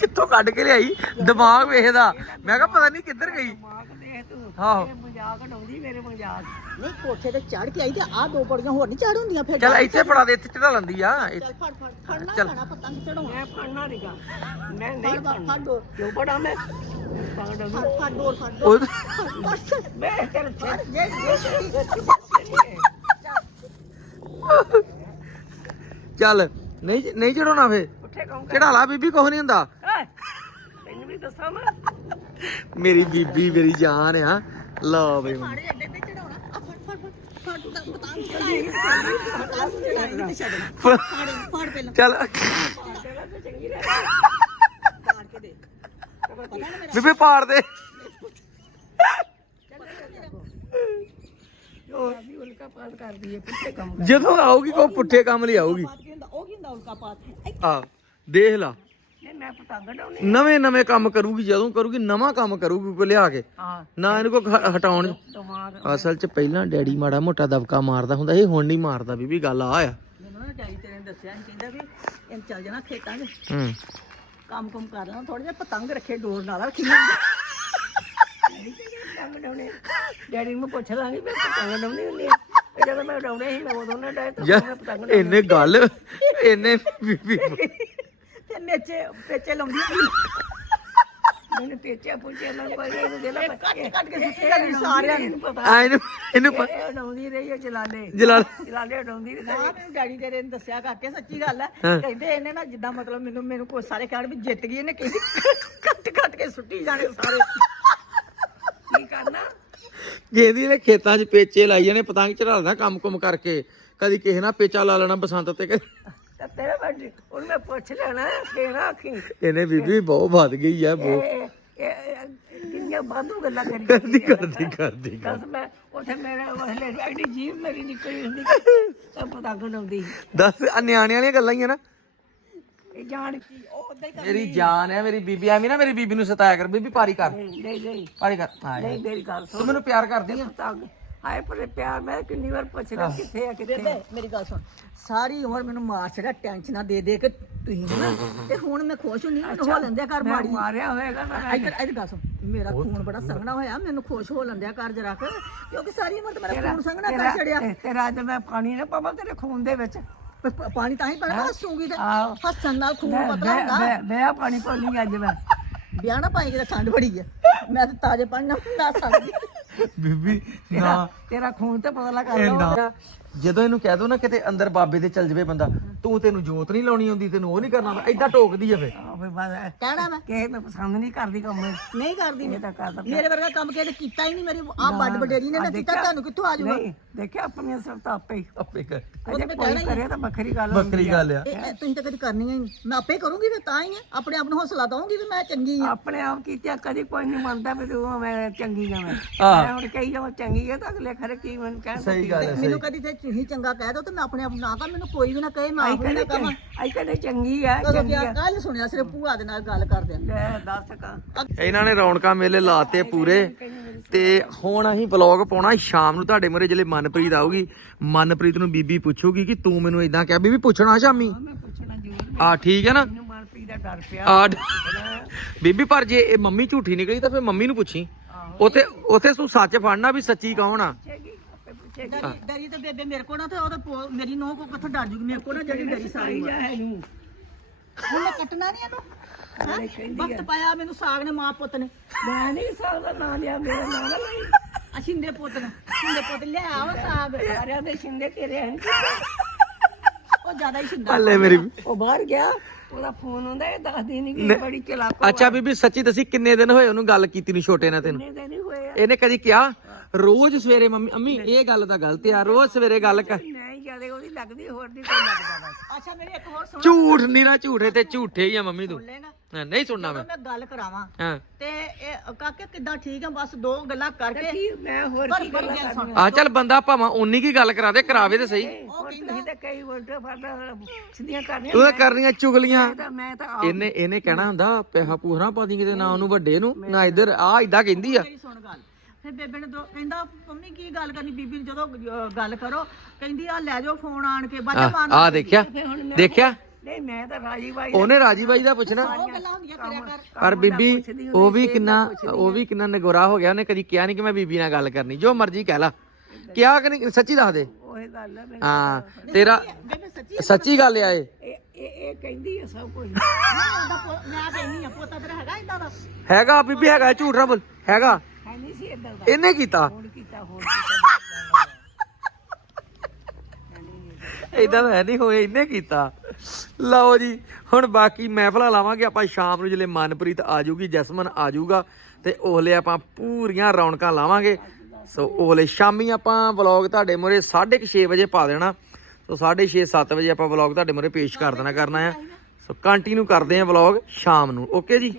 ਕਿੱਥੋਂ ਕੱਢ ਕੇ ਲਿਆਈ? ਦਿਮਾਗ ਵੇਖਦਾ। ਮੈਂ ਕਿਹਾ ਪਤਾ ਨਹੀਂ ਕਿੱਧਰ ਗਈ। ਦਿਮਾਗ ਦੇ ਤੂੰ। ਆਹੋ। ਇਹ ਮਜ਼ਾਕ ਉਡਾਉਂਦੀ ਮੇਰੇ ਮਜ਼ਾਕ। ਨਹੀਂ ਕੋਠੇ ਤੇ ਚੜ ਕੇ ਆਈ ਤੇ ਆ ਦੋ ਪੜੀਆਂ ਹੋਰ ਨਹੀਂ ਚੜ ਹੁੰਦੀਆਂ ਫਿਰ ਚੱਲ ਇੱਥੇ ਫੜਾ ਦੇ ਇੱਥੇ ਚੜਾ ਲੈਂਦੀ ਆ। ਚੱਲ ਫੜ ਫੜ ਫੜਨਾ ਚੱਲ। ਪੈਣਾ ਪਤੰਗ ਚੜਾਉਣਾ ਮੈਂ ਫੜਨਾ ਨਹੀਂਗਾ ਮੈਂ ਫੜ ਨਹੀਂ ਫੜ ਫੜਨਾ। ਫੜ ਦੋ। ਕਿਉਂ ਪੜਾ ਮੈਂ? ਫੜ ਫੜ ਦੋ ਫੜ ਬਸ ਮੈਂ ਤੇਰੇ ਫੜ ਜੇ ਜੇ ਚੱਲ। ਨਹੀਂ ਨਹੀਂ ਚੜਾਉਣਾ ਫੇ ਚੜਾ ਲਾ ਬੀਬੀ ਕੁਛ ਨਹੀਂ ਹੁੰਦਾ। ਤੈਨੂੰ ਵੀ ਦੱਸਾਂ ਮੈਂ। ਮੇਰੀ ਬੀਬੀ ਮੇਰੀ ਜਾਨ ਆ। ਲਓ ਬਈ ਪਹਿਲਾਂ। ਚੱਲ। ਤੇਰਾ ਤਾਂ ਚੰਗੀ ਰਹਿ ਬੀਬੀ ਪਾੜ ਦੇ। ਉਹ ਵੀ ਉਲਕਾ ਪਾਸ ਕਰਦੀ ਹੈ ਪੁੱਠੇ ਕੰਮ ਕਰ ਜਦੋਂ ਆਊਗੀ ਕੋ ਪੁੱਠੇ ਕੰਮ ਲਈ ਆਊਗੀ। ਉਹ ਕੀ ਹੁੰਦਾ ਉਲਕਾ ਪਾਤ ਆ ਦੇਖ ਲਾ। ਨਹੀਂ ਮੈਂ ਪਤੰਗ ਉਡਾਉਣੀ ਨਵੇਂ ਨਵੇਂ ਕੰਮ ਕਰੂਗੀ ਜਦੋਂ ਕਰੂਗੀ ਨਵਾਂ ਕੰਮ ਕਰੂਗੀ ਕੋ ਲਿਆ ਕੇ। ਹਾਂ। ਨਾ ਇਹਨੂੰ ਕੋ ਹਟਾਉਣ ਦਿਮਾਗ ਅਸਲ 'ਚ ਪਹਿਲਾਂ ਡੈਡੀ ਮਾੜਾ ਮੋਟਾ ਦਬਕਾ ਮਾਰਦਾ ਹੁੰਦਾ ਇਹ ਹੁਣ ਨਹੀਂ ਮਾਰਦਾ ਬੀਬੀ ਗੱਲ ਆ ਆ। ਮੈਨੂੰ ਨਾ ਡੈਡੀ ਤੇਰੇ ਨੇ ਦੱਸਿਆ ਸੀ ਕਹਿੰਦਾ ਵੀ ਇਹ ਚੱਲ ਜਾਣਾ ਖੇਤਾਂ 'ਚ। ਹੂੰ। ਕੰਮ ਕੁਮ ਕਰ ਲੈਣਾ ਥੋੜਾ ਜਿਹਾ ਪਤੰਗ ਰੱਖੇ ਡੋਰ ਨਾਲ ਰੱਖੀ ਪਤੰਗ ਉਡਾਉਣੇ ਡੈਡੀ ਨੂੰ ਪੁੱਛ ਲਾਂਗੀ ਮੈਂ ਪਤੰਗ ਉਡਾਉਣੀ ਹੁੰਦੀ ਹੈ ਤੇ ਜਦੋਂ ਮੈਂ ਉਡਾਉਣੇ ਸੀ ਮੈਂ ਉਦੋਂ ਨਾ ਡਾਇ ਤਾਂ ਯਾਰ ਮੈਂ ਪਤੰਗ ਇਹਨੇ ਗੱਲ ਇਹਨੇ ਬੀਬੀ ਨੇਚੇ ਪੇਚੇ ਲਾਉਂਦੀ ਹੁੰਦੀ ਮੈਨੂੰ ਪੇਚਿਆ ਪੁੱਛਿਆ ਮੈਂ ਕੋਈ ਇਹਨੂੰ ਦੇ ਲਾ ਕੱਟ ਕੱਟ ਕੇ। ਸੁੱਟੀ ਜਾਂਦੀ ਸਾਰਿਆਂ ਨੂੰ ਪਤਾ। ਆ ਇਹਨੂੰ ਇਹਨੂੰ ਪ- ਇਹ ਉਡਾਉਂਦੀ ਰਹੀ ਹੈ ਜਲਾਲੇ। ਜਲਾਲ। ਜਲਾਲੇ ਉਡਾਉਂਦੀ ਰਹੀ। ਨਾ ਮੈਨੂੰ ਡੈਡੀ ਤੇਰੇ ਨੇ ਦੱਸਿਆ ਕਰਕੇ ਸੱਚੀ ਗੱਲ ਹੈ। ਹਾਂ। ਕਹਿੰਦੇ ਇਹਨੇ ਨਾ ਜਿੱਦਾਂ ਮਤਲਬ ਮੈਨੂੰ ਮੈਨੂੰ ਕੋਈ ਸਾਰੇ ਕਹਿਣ ਵੀ ਜਿੱਤ ਗਈ ਇਹਨੇ ਕਹਿੰਦੀ ਕੱਟ ਕੱਟ ਕੇ ਸੁੱਟੀ ਜਾਣੇ ਸਾਰੇ। ਕੀ ਕਰਨਾ? ਗੇਂਦੀ ਨੇ ਖੇਤਾਂ 'ਚ ਪੇਚੇ ਲਾਈ ਜਾਣੇ ਪਤੰਗ ਚੜਾਉਂਦਾ ਕੰਮ ਕੁਮ ਕਰਕੇ। ਕਦੀ ਕਿਸੇ ਨਾਲ ਪੇਚਾ ਲਾ ਲੈਣਾ ਬਸੰਤ ਤੇ ਕਦੀ- ਤੇ ਤੇਰੇ ਵੱਡੀ ਉਹਨੂੰ ਮੈਂ ਪੁੱਛ ਲੈਣਾ ਫੇਰ ਆਖੀ? ਇਹਨੇ ਬੀਬੀ ਬਹੁਤ ਵੱਧ ਗਈ ਆ ਬਹੁਤ। ਇਹ ਇਹ- ਇਹ ਕਿੰਨੀਆਂ ਬਾਦੂ ਗੱਲਾਂ ਕਰੀ ਕਰਦੀ ਕਰਦੀ ਕਰਦੀ ਦੱਸ ਮੈਂ ਉੱਥੇ ਮੇਰੇ ਉਹਲੇ ਐਡੀ ਜੀਵ ਮੇਰੀ ਨਿਕਲੀ ਹੁੰਦੀ। ਤਾਂ ਪਤੰਗ ਉਡਾਉਂਦੀ ਦੱਸ ਆ ਨਿਆਣਿਆਂ ਵਾਲੀਆਂ ਗੱਲਾਂ ਹੀ ਆ ਨਾ। ਇਹ ਜਾਣ ਕੀ ਉਹ ਉਦਾਂ ਹੀ ਮੇਰੀ ਜਾਨ ਹੈ ਮੇਰੀ ਬੀਬੀ ਐਵੇਂ ਨਾ ਮੇਰੀ ਬੀਬੀ ਨੂੰ ਸਤਾਇਆ ਕਰ। ਬੀਬੀ ਪਾਰੀ ਕਰ। ਨਹੀਂ ਨਹੀਂ। ਪਾਰੀ ਕਰ। ਹਾਂ ਨਹੀਂ ਮੇਰੀ ਗੱਲ ਸੁਣ ਤੂੰ ਮੈਨੂੰ ਪਿਆਰ ਕਰਦੀ ਆ। ਹਾਏ ਪਰ ਪਿਆਰ ਮੈਂ ਕਿੰਨੀ ਵਾਰ ਪੁੱਛ ਲਿਆ ਕਿੱਥੇ ਆ ਕਿੱਥੇ ਬੇਬੇ ਮੇਰੀ ਗੱਲ ਸੁਣ। ਸਾਰੀ ਉਮਰ ਮੈਨੂੰ ਮਾਰ ਛੜਿਆ ਟੈਨਸ਼ਨਾਂ ਦੇ ਦੇ ਕੇ ਤੁਸੀਂ ਨਾ। ਤੇ ਹੁਣ ਮੈਂ ਖੁਸ਼ ਹੁੰਨੀ ਮੈਨੂੰ ਹੋ ਲੈਂਦਿਆ ਕਰ ਮੈਂ ਮਾੜੀ। ਮਾਰਿਆ ਹੋਏਗਾ ਤਾਂ ਇੱਧਰ ਇੱਧਰ ਗੱਲ ਸੁਣ। ਮੇਰਾ ਖੂਨ ਬੜਾ ਸੰਘਣਾ ਹੋਇਆ ਮੈਨੂੰ ਖੁਸ਼ ਹੋ ਲੈਂਦਿਆ ਕਰ ਜਰਾ ਕਰ ਕਿਉਂਕਿ ਸਾਰੀ ਉਮਰ ਤੇ ਮੇਰਾ ਖੂਨ ਸੰਘਣਾ ਕਰ ਛੜਿਆ ਤੇਰਾ ਅੱਜ ਮੈਂ ਪਾਣੀ ਨਾ ਪਾਵਾਂ ਤੇਰੇ ਖੂਨ ਦੇ ਵਿੱਚ। ਪਾਣੀ ਤਾਂ ਹੀ ਪੈਣਾ ਹੱਸੂਗੀ ਤੇ ਆਹੋ। ਹੱਸਣ ਨਾਲ ਖੂਨ ਮੈਂ ਪਤਲਾ ਹੁੰਦਾ। ਮੈਂ ਮੈਂ ਪਾਣੀ ਭੁੱਲੀ ਅੱਜ ਮੈਂ। ਵਿਆਹ ਨਾ ਪਾਈ ਕਿ ਠੰਡ ਬੜੀ ਹੈ ਮੈਂ ਤਾਂ ਤਾਜ਼ੇ ਪਾਣੀ ਨਾਲ ਨਾ ਸਕਦੀ ਬੀਬੀ ਨਾ। ਤੇਰਾ ਖੂਨ ਤੇ ਪਤਾ ਲੱਗ ਨਾ। ਜਦੋਂ ਇਹਨੂੰ ਕਹਿ ਦੋ ਨਾ ਕਿਤੇ ਅੰਦਰ ਬਾਬੇ ਦੇ ਚੱਲ ਜਵੇ ਬੰਦਾ ਤੂੰ ਤੈਨੂੰ ਜੋਤ ਨਹੀਂ ਲਾਉਣੀ ਹੁੰਦੀ ਤੈਨੂੰ ਉਹ ਨਹੀਂ ਕਰਨਾ ਐਦਾਂ ਟੋਕਦੀ ਆ ਫੇ ਆਵੇ ਬਸ ਕਹਿਣਾ ਮੈਂ। ਕਿਸੇ ਨੂੰ ਪਸੰਦ ਨਹੀਂ ਕਰਦੀ ਕੰਮ। ਇਹ ਨਹੀਂ ਕਰਦੀ ਮੈਂ। ਤਾਂ ਕਰਦਾ ਮੇਰੇ ਵਰਗਾ ਕੰਮ ਕਿਸੇ ਨੇ ਕੀਤਾ ਹੀ ਨਹੀਂ ਮੇਰੀ ਆ ਵੱਡ ਵਡੇਰੀ ਨੇ ਨਾ ਕੀਤਾ ਤੁਹਾਨੂੰ ਕਿੱਥੋਂ ਆ ਜਾਊਗਾ? ਨਹੀਂ ਦੇਖਿਆ ਆਪਣੀਆਂ ਸਰਤਾਂ ਆਪੇ ਹੀ। ਆਪੇ ਕਰ। ਅਜੇ ਕੋਈ ਕਰੇ ਤਾਂ ਵੱਖਰੀ ਗੱਲ ਬੱਕਰੀ ਗੱਲ ਆ। ਇਹ ਇਹ ਤੁਸੀਂ ਤਾਂ ਕਦੀ ਕਰਨੀਆਂ ਹੀ ਨਹੀਂ। ਮੈਂ ਆਪੇ ਕਰੂੰਗੀ ਫਿਰ ਤਾਂ ਹੀ ਹੈ ਆਪਣੇ ਆਪ ਨੂੰ ਹੌਸਲਾ ਦਵਾਂਗੀ ਵੀ ਮੈਂ ਚੰਗੀ ਹਾਂ ਆਪਣੇ ਆਪ ਕੀਤਿਆ ਕਦੀ ਕੋਈ ਨਹੀਂ ਮੰਨਦਾ ਵੀ ਤੂੰ ਮੈਂ ਚੰਗੀ ਆ ਮੈਂ। ਆਹ। ਮੈਂ ਹੁਣ ਕਹੀ ਜਾਵਾਂ ਚੰਗੀ ਹੈ ਤਾਂ ਅਗਲੇ ਖਰੇ ਕੀ ਮੈਨੂੰ ਕਹਿਣ ਸਹੀ ਗੱਲ ਹੈ ਸਹੀ। ਮੈਨੂੰ ਕਦੀ ਤੇ ਤੁਸੀਂ ਚੰਗਾ ਕਹਿ ਦੋ ਤੇ ਮੈਂ ਆਪਣੇ ਆਪ ਨੂੰ ਨਾ ਕਹਾਂ ਮੈਨੂੰ ਕੋਈ ਵੀ ਨਾ ਕਹੇ ਮੈਂ ਆਈ ਆਪ ਹੀ ਨਾ ਕਹਿੰਦੇ ਕਹਾਂ ਆਈ ਕਹਿੰਦੇ ਚੰਗੀ ਆ ਕਦੋਂ ਚੰਗੀ ਆ। ਕੱਲ ਸੁਣਿਆ ਸਿਰੇ ਭੂਆ ਦੇ ਨਾਲ ਗੱਲ ਕਰਦੇ ਲੈ ਦੱਸ ਕਾ। ਇਹਨਾਂ ਨੇ ਰੌਣਕਾਂ ਮੇਲੇ ਲਾਤੇ ਪੂਰੇ ਤੇ ਹੁਣ ਅਸੀਂ ਵਲੌਗ ਪਾਉਣਾ ਸ਼ਾਮ ਨੂੰ ਤੁਹਾਡੇ ਮੂਹਰੇ ਜਿਹੜੇ ਮਨਪ੍ਰੀਤ ਆਊਗੀ ਮਨਪ੍ਰੀਤ ਨੂੰ ਬੀਬੀ ਪੁੱਛੂਗੀ ਕਿ ਤੂੰ ਮੈਨੂੰ ਇਦਾਂ ਕਹਿ ਬੀਬੀ ਪੁੱਛਣਾ ਸ਼ਾਮੀ? ਮੈਂ ਪੁੱਛਣਾ ਜ਼ਰੂਰ। ਆ ਠੀਕ ਹੈ ਨਾ? ਮੈਨੂੰ ਮਨਪ੍ਰੀਤ ਦਾ ਡਰ ਪਿਆ। ਆ ਬੀਬੀ ਪਰ ਜੇ ਇਹ ਮੰਮੀ ਝੂਠੀ ਨਿਕਲੀ ਤਾਂ ਫਿਰ ਮੰਮੀ ਨੂੰ ਪੁੱਛੀ। ਉਥੇ ਉਥੇ ਤੂੰ ਸੱਚ ਫੜਨਾ ਵੀ ਸੱਚੀ ਕੌਣ ਆ? ਪੁੱਛੇਗੀ। ਡਰੀ ਡਰੀ ਤੇ ਬੇਬੇ ਮੇਰੇ ਕੋ ਨਾ ਤੇ ਉਹਦੇ ਪੋ- ਮੇਰੀ ਨੂੰਹ ਕੋ ਕਿੱਥੋਂ ਡਰ ਜੂਗੀ? ਮੇਰੇ ਕੋ ਨਾ ਜਿਹੜੀ ਡਰੀ ਸਾਰੀ ਉਮਰ। ਹੈ ਨੂੰ ਉਹਨੇ ਕੱਟਣਾ ਨਹੀਂ ਇਹਨੂੰ? ਹੈਂ? ਵਕਤ ਪਾਇਆ ਮੈਨੂੰ ਸਾਗ ਨੇ ਮਾਂ ਪੁੱਤ ਨੇ। ਮੈਂ ਨਹੀਂ ਸਾਲ ਦਾ ਨਾਂ ਲਿਆ ਮੇਰਾ ਨਾਂ ਨਾ ਲਈ। ਆ ਸ਼ਿੰਦੇ ਪੁੱਤ ਨੇ। ਸ਼ਿੰਦੇ ਪੁੱਤ ਲਿਆ ਉਹ ਸਾਗ। ਸਾਰਿਆਂ ਦੇ ਸ਼ਿੰਦੇ ਤੇਰੇ ਹਨ ਉਹ ਜ਼ਿਆਦਾ ਹੀ ਸ਼ਿੰਦਾ ਹੱਲੇ ਮੇਰੀ ਉਹ ਬਾਹਰ ਗਿਆ ਉਹਦਾ ਫੋਨ ਆਉਂਦਾ ਇਹ ਦੱਸਦੀ ਨਹੀਂ ਕਿ ਬੜੀ ਚਲਾਕੋ ਅੱਛਾ ਬੀਬੀ ਸੱਚੀ ਦੱਸੀ ਕਿੰਨੇ ਦਿਨ ਹੋਏ ਉਹਨੂੰ ਗੱਲ ਕੀਤੀ ਨੂੰ ਛੋਟੇ ਨਾਲ ਤੈਨੂੰ? ਨੇ ਦੇ ਨਹੀਂ ਹੋਏ ਇਹਨੇ ਕਦੀ ਕਿਹਾ? ਰੋਜ਼ ਸਵੇਰੇ ਮੰਮੀ ਅੰਮੀ ਇਹ ਗੱਲ ਤਾਂ ਗਲਤ ਆ ਰੋਜ਼ ਸਵੇਰੇ ਗੱਲ ਕਰ। ਮੈਂ ਹੀ ਜ਼ਿਆਦਾ ਉਹਦੀ ਲੱਗਦੀ ਹੋਰ ਨਹੀਂ ਕੋਈ ਲੱਗਦਾ ਬਸ। ਅੱਛਾ ਮੇਰੀ ਇੱਕ ਹੋਰ ਸੁਣ। ਝੂਠ ਨੀਰਾ ਝੂਠੇ ਤੇ ਝੂਠੇ ਹੀ ਆ ਮੰਮੀ ਤੂੰ। ਲੈਣਾ ਹਾਂ, ਨਹੀਂ ਸੁਣਨਾ ਮੈਂ। ਮੈਂ ਗੱਲ ਕਰਾਵਾਂ ਹਾਂ। ਤੇ ਇਹ ਕਾਕੇ ਕਿੱਦਾਂ ਠੀਕ ਆ? ਬਸ ਦੋ ਗੱਲਾਂ ਕਰਕੇ ਕੀ ਮੈਂ ਹੋਰ ਪਰ ਕੀ ਪਰ ਗੱਲਾਂ ਗੱਲ ਸੁਣ। ਆ ਚੱਲ ਬੰਦਾ ਭਾਵਾਂ ਉਨੀ ਕੀ ਗੱਲ ਕਰਾ ਦੇ ਕਰਾਵੇ ਤੇ ਸਹੀ। ਹੋਰ ਤੁਸੀਂ ਤਾਂ ਕਈ ਉਲਟੇ ਫਾਟਾ ਸਿੱਧੀਆਂ ਕਰਨੀਆਂ ਤੂੰ ਤਾਂ ਕਰਨੀਆਂ ਚੁਗਲੀਆਂ। ਮੈਂ ਤਾਂ ਮੈਂ ਤਾਂ ਆਪ ਇਹਨੇ ਇਹਨੇ ਕਹਿਣਾ ਹੁੰਦਾ ਪੈਸਾ ਪੂਰਾ ਪਾ ਦੀ ਕਿਤੇ ਨਾ ਉਹਨੂੰ ਵੱਡੇ ਨੂੰ ਨਾ ਇੱਧਰ ਆ ਇਦਾਂ ਕਹਿੰਦੀ ਆ। ਮੇਰੀ ਸੁਣ ਗੱਲ। ਫਿਰ ਬੇਬੇ ਨੇ ਦੋ- ਕਹਿੰਦਾ ਮੰਮੀ ਕੀ ਗੱਲ ਕਰਨੀ? ਬੀਬੀ ਨੂੰ ਜਦੋਂ ਅਹ, ਗੱਲ ਕਰੋ। ਕਹਿੰਦੀ ਆ ਲੈ ਜਾਓ ਫੋਨ ਆਣ ਕੇ ਬਾਜਾ ਆ ਮਾਰਨ ਆ ਦੇਖਿਆ? ਦੇਖਿਆ? ਨਹੀਂ ਮੈਂ ਤਾਂ ਰਾਜੀ ਬਾਈ ਉਹਨੇ ਰਾਜੀ ਬਾਈ ਦਾ ਪੁੱਛਣਾ। ਉਹ ਗੱਲਾਂ ਹੁੰਦੀਆਂ ਕਰਿਆ ਕਰ। ਪਰ ਬੀਬੀ ਉਹ ਵੀ ਕਿੰਨਾ ਉਹ ਵੀ ਕਿੰਨਾ ਨਗੋਰਾ ਹੋ ਗਿਆ। ਉਹਨੇ ਕਦੀ ਕਿਹਾ ਨਹੀਂ ਕਿ ਮੈਂ ਬੀਬੀ ਨਾਲ ਗੱਲ ਕਰਨੀ। ਜੋ ਮਰਜ਼ੀ ਕਹਿ ਲਾ। ਕਿਹਾ ਕਿ ਨਹੀਂ? ਸੱਚੀ ਦੱਸ ਦੇ। ਉਹ ਗੱਲ ਹੈ ਤੇਰਾ ਬੇਬੇ ਸੱਚੀ ਸੱਚੀ ਗੱਲ ਆ ਇਹ। ਇਹ ਇਹ ਇਹ ਕਹਿੰਦੀ ਹੈ ਸਭ ਕੁਝ ਨਾ (laughs) ਉਹਦਾ ਪੋ- ਮੈਂ ਕਹਿੰਦੀ ਆ ਪੋਤਾ ਤੇਰਾ ਹੈਗਾ ਇਦਾਂ ਦਾ? ਹੈਗਾ ਬੀਬੀ ਹੈਗਾ ਝੂਠ ਨਾ ਬੋਲ। ਹੈਗਾ। ਦਾ ਇਹਨੇ ਕੀਤਾ? ਹੁਣ ਕੀਤਾ ਹੋਰ ਕੀਤਾ। ਇਦਾਂ ਤਾਂ ਹੈ ਨਹੀਂ ਹੋਏ ਇਹਨੇ ਕੀਤਾ। ਲਓ ਜੀ ਹੁਣ ਬਾਕੀ ਮਹਿਫਲਾਂ ਲਾਵਾਂਗੇ ਆਪਾਂ ਸ਼ਾਮ ਨੂੰ ਜਿਹੜੇ ਮਨਪ੍ਰੀਤ ਆ ਜਾਊਗੀ ਜਸਮਨ ਆ ਜਾਊਗਾ ਤੇ ਉਹਲੇ ਆਪਾਂ ਪੂਰੀਆਂ ਰੌਣਕਾਂ ਲਾਵਾਂਗੇ। ਸੋ ਉਹਲੇ ਸ਼ਾਮੀ ਆਪਾਂ ਵਲੌਗ ਤੁਹਾਡੇ ਮੂਹਰੇ 6:30 ਵਜੇ ਪਾ ਦੇਣਾ। ਸੋ 6:30 7 ਵਜੇ ਆਪਾਂ ਵਲੌਗ ਤੁਹਾਡੇ ਮੂਹਰੇ ਪੇਸ਼ ਕਰ ਦੇਣਾ ਕਰਨਾ ਆ। ਸੋ ਕੰਟੀਨਿਊ ਕਰਦੇ ਆਂ ਵਲੌਗ ਸ਼ਾਮ ਨੂੰ। ਓਕੇ ਜੀ?